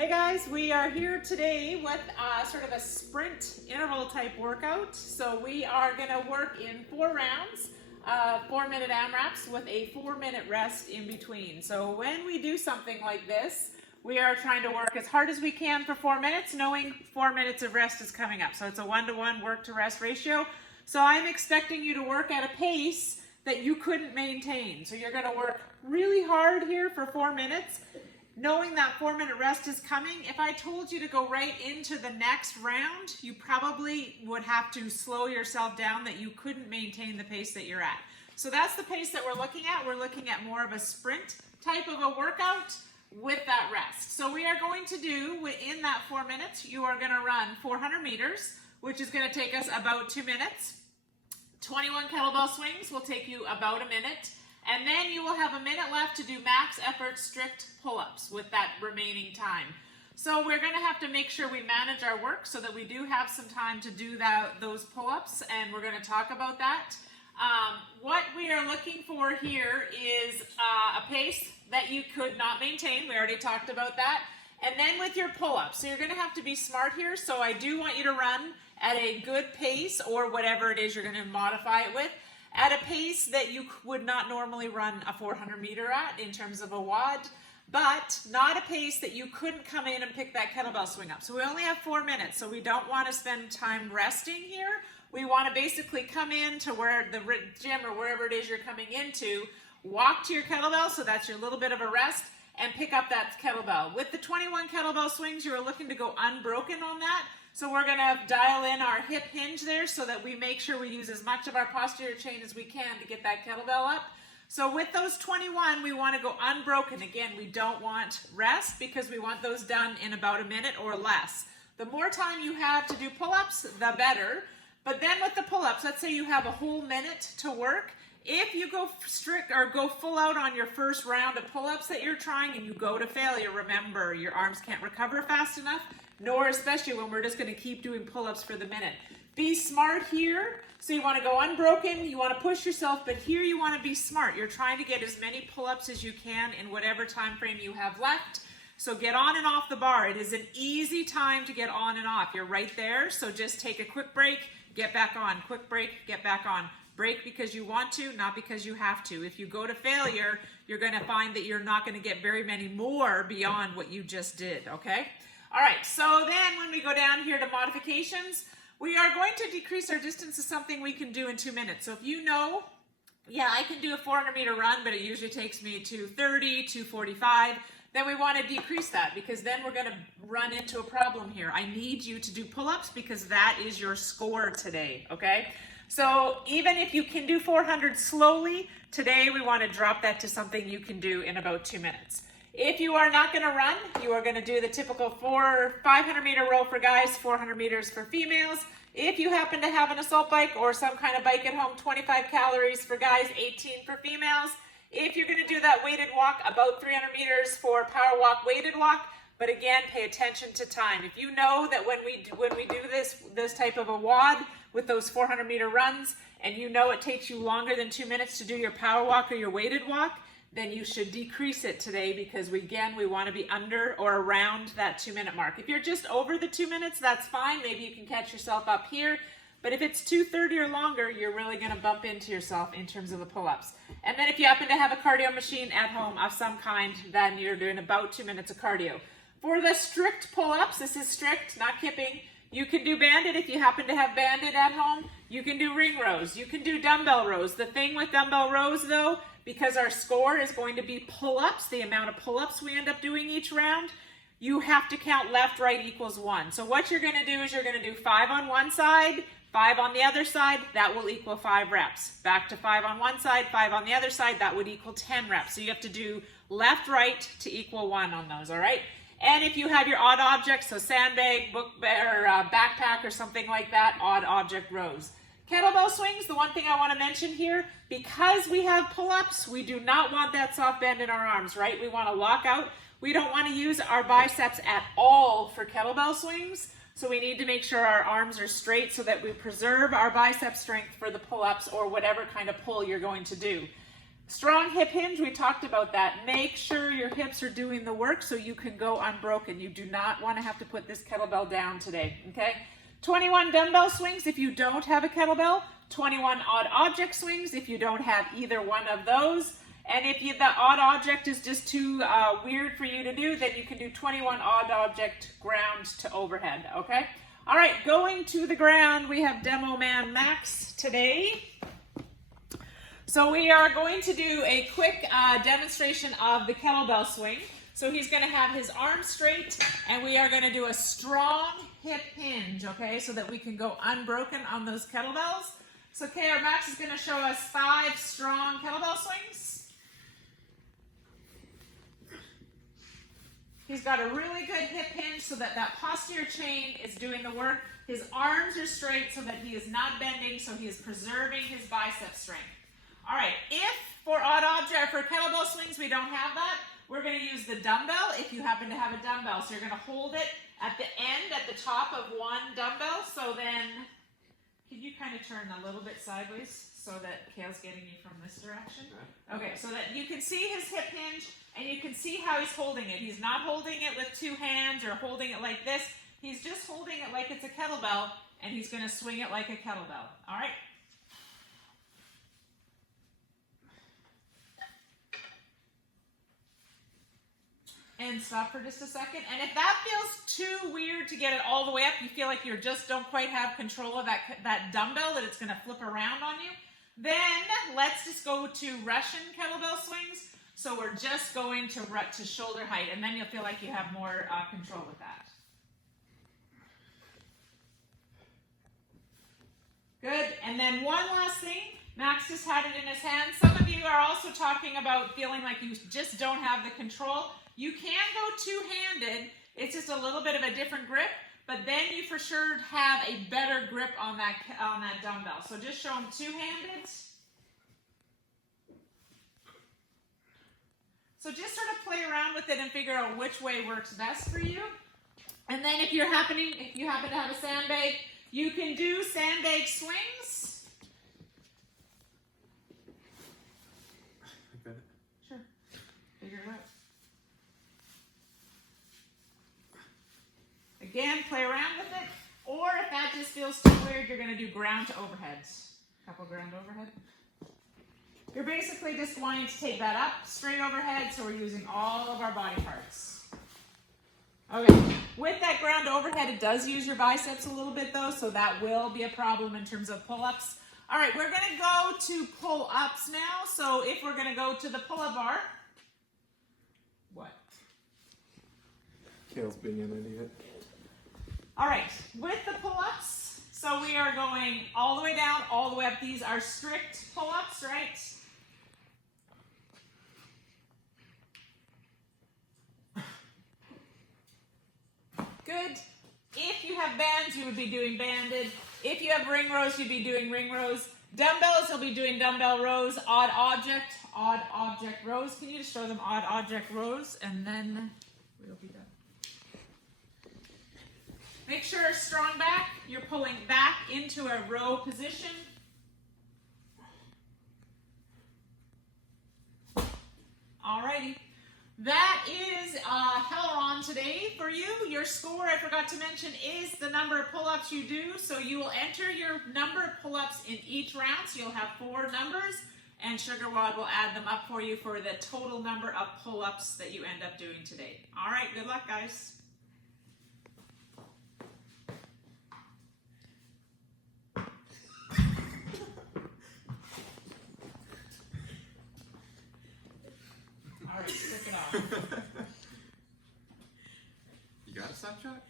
Hey guys, we are here today with sort of a sprint interval type workout. So we are going to work in 4 rounds, 4-minute AMRAPs with a 4-minute rest in between. So when we do something like this, we are trying to work as hard as we can for 4 minutes, knowing 4 minutes of rest is coming up. So it's a 1-to-1 work to rest ratio. So I'm expecting you to work at a pace that you couldn't maintain. So you're going to work really hard here for 4 minutes. Knowing that 4-minute rest is coming, if I told you to go right into the next round, you probably would have to slow yourself down that you couldn't maintain the pace that you're at. So that's the pace that we're looking at. We're looking at more of a sprint type of a workout with that rest. So we are going to do, in that 4 minutes, you are going to run 400 meters, which is going to take us about 2 minutes. 21 kettlebell swings will take you about a minute. And then you will have a minute left to do max effort strict pull-ups with that remaining time. So we're going to have to make sure we manage our work so that we do have some time to do those pull-ups, and we're going to talk about that. What we are looking for here is a pace that you could not maintain. We already talked about that. And then with your pull-ups, so you're going to have to be smart here. So I do want you to run at a good pace, or whatever it is you're going to modify it with, at a pace that you would not normally run a 400 meter at in terms of a WOD, but not a pace that you couldn't come in and pick that kettlebell swing up. So we only have 4 minutes, so we don't want to spend time resting here. We want to basically come in to where the gym or wherever it is you're coming into, walk to your kettlebell, so that's your little bit of a rest, and pick up that kettlebell. With the 21 kettlebell swings, you're looking to go unbroken on that. So we're going to dial in our hip hinge there so that we make sure we use as much of our posterior chain as we can to get that kettlebell up. So with those 21, we want to go unbroken. Again, we don't want rest because we want those done in about a minute or less. The more time you have to do pull-ups, the better. But then with the pull-ups, let's say you have a whole minute to work. If you go strict or go full out on your first round of pull-ups that you're trying and you go to failure, remember, your arms can't recover fast enough, nor especially when we're just going to keep doing pull-ups for the minute. Be smart here. So you want to go unbroken, you want to push yourself, but here you want to be smart. You're trying to get as many pull-ups as you can in whatever time frame you have left. So get on and off the bar. It is an easy time to get on and off. You're right there, so just take a quick break, get back on. Quick break, get back on. Break because you want to, not because you have to. If you go to failure, you're going to find that you're not going to get very many more beyond what you just did, okay? All right, so then when we go down here to modifications, we are going to decrease our distance to something we can do in 2 minutes. So if you know, yeah, I can do a 400 meter run, but it usually takes me 230, 245, then we want to decrease that because then we're going to run into a problem here. I need you to do pull-ups because that is your score today, okay? So even if you can do 400 slowly, today we want to drop that to something you can do in about 2 minutes. If you are not going to run, you are going to do the typical 500 meter row for guys, 400 meters for females. If you happen to have an assault bike or some kind of bike at home, 25 calories for guys, 18 for females. If you're going to do that weighted walk, about 300 meters for power walk, weighted walk. But again, pay attention to time. If you know that when we do this type of a WOD with those 400 meter runs, and you know it takes you longer than 2 minutes to do your power walk or your weighted walk, then you should decrease it today because we want to be under or around that 2 minute mark. If you're just over the 2 minutes, that's fine. Maybe you can catch yourself up here. But if it's 2:30 or longer, you're really going to bump into yourself in terms of the pull-ups. And then if you happen to have a cardio machine at home of some kind, then you're doing about 2 minutes of cardio. For the strict pull-ups, this is strict, not kipping. You can do banded if you happen to have banded at home. You can do ring rows. You can do dumbbell rows. The thing with dumbbell rows, though, because our score is going to be pull-ups, the amount of pull-ups we end up doing each round, you have to count left, right equals 1. So what you're going to do is you're going to do 5 on one side, 5 on the other side, that will equal 5 reps. Back to 5 on one side, 5 on the other side, that would equal 10 reps. So you have to do left, right to equal 1 on those, all right? And if you have your odd objects, so sandbag, book, or backpack or something like that, odd object rows. Kettlebell swings, the one thing I want to mention here, because we have pull-ups, we do not want that soft bend in our arms, right? We want to lock out. We don't want to use our biceps at all for kettlebell swings. So we need to make sure our arms are straight so that we preserve our bicep strength for the pull-ups or whatever kind of pull you're going to do. Strong hip hinge, we talked about that. Make sure your hips are doing the work so you can go unbroken. You do not want to have to put this kettlebell down today, okay? 21 dumbbell swings if you don't have a kettlebell. 21 odd object swings if you don't have either one of those. And if the odd object is just too weird for you to do, then you can do 21 odd object ground to overhead, okay? All right, going to the ground, we have Demo Man Max today. So we are going to do a quick demonstration of the kettlebell swing. So he's going to have his arms straight, and we are going to do a strong hip hinge, okay, so that we can go unbroken on those kettlebells. So KR Max is going to show us 5 strong kettlebell swings. He's got a really good hip hinge so that that posterior chain is doing the work. His arms are straight so that he is not bending, so he is preserving his bicep strength. All right, if for odd object, for kettlebell swings, we don't have that, we're going to use the dumbbell if you happen to have a dumbbell. So you're going to hold it at the end, at the top of one dumbbell. So then, can you kind of turn a little bit sideways so that Kale's getting you from this direction? Okay, so that you can see his hip hinge and you can see how he's holding it. He's not holding it with 2 hands or holding it like this. He's just holding it like it's a kettlebell, and he's going to swing it like a kettlebell. All right? And stop for just a second. And if that feels too weird to get it all the way up, you feel like you just don't quite have control of that dumbbell, that it's going to flip around on you, then let's just go to Russian kettlebell swings. So we're just going to shoulder height, and then you'll feel like you have more control with that. Good. And then one last thing. Max just had it in his hand. Some of you are also talking about feeling like you just don't have the control. You can go two-handed. It's just a little bit of a different grip, but then you for sure have a better grip on that dumbbell. So just show them two-handed. So just sort of play around with it and figure out which way works best for you. And then if you happen to have a sandbag, you can do sandbag swings. Sure. Figure it out. Again, play around with it. Or if that just feels too weird, you're going to do ground to overheads. Couple ground overhead. You're basically just wanting to take that up, straight overhead, so we're using all of our body parts. Okay, with that ground overhead, it does use your biceps a little bit though, so that will be a problem in terms of pull-ups. All right, we're gonna go to pull-ups now. So if we're gonna go to the pull-up bar, what? Kale's being an idiot. All right, with the pull-ups, so we are going all the way down, all the way up. These are strict pull-ups, right? Good. If you have bands, you would be doing banded. If you have ring rows, you'd be doing ring rows. Dumbbells, you'll be doing dumbbell rows. Odd object rows. Can you just show them odd object rows, and then we'll be done. Make sure strong back. You're pulling back into a row position. Alrighty. That is Helaron today for you. Your score, I forgot to mention, is the number of pull-ups you do. So you will enter your number of pull-ups in each round. So you'll have 4 numbers, and SugarWOD will add them up for you for the total number of pull-ups that you end up doing today. All right, good luck, guys. All right, stick it off. You got a Snapchat?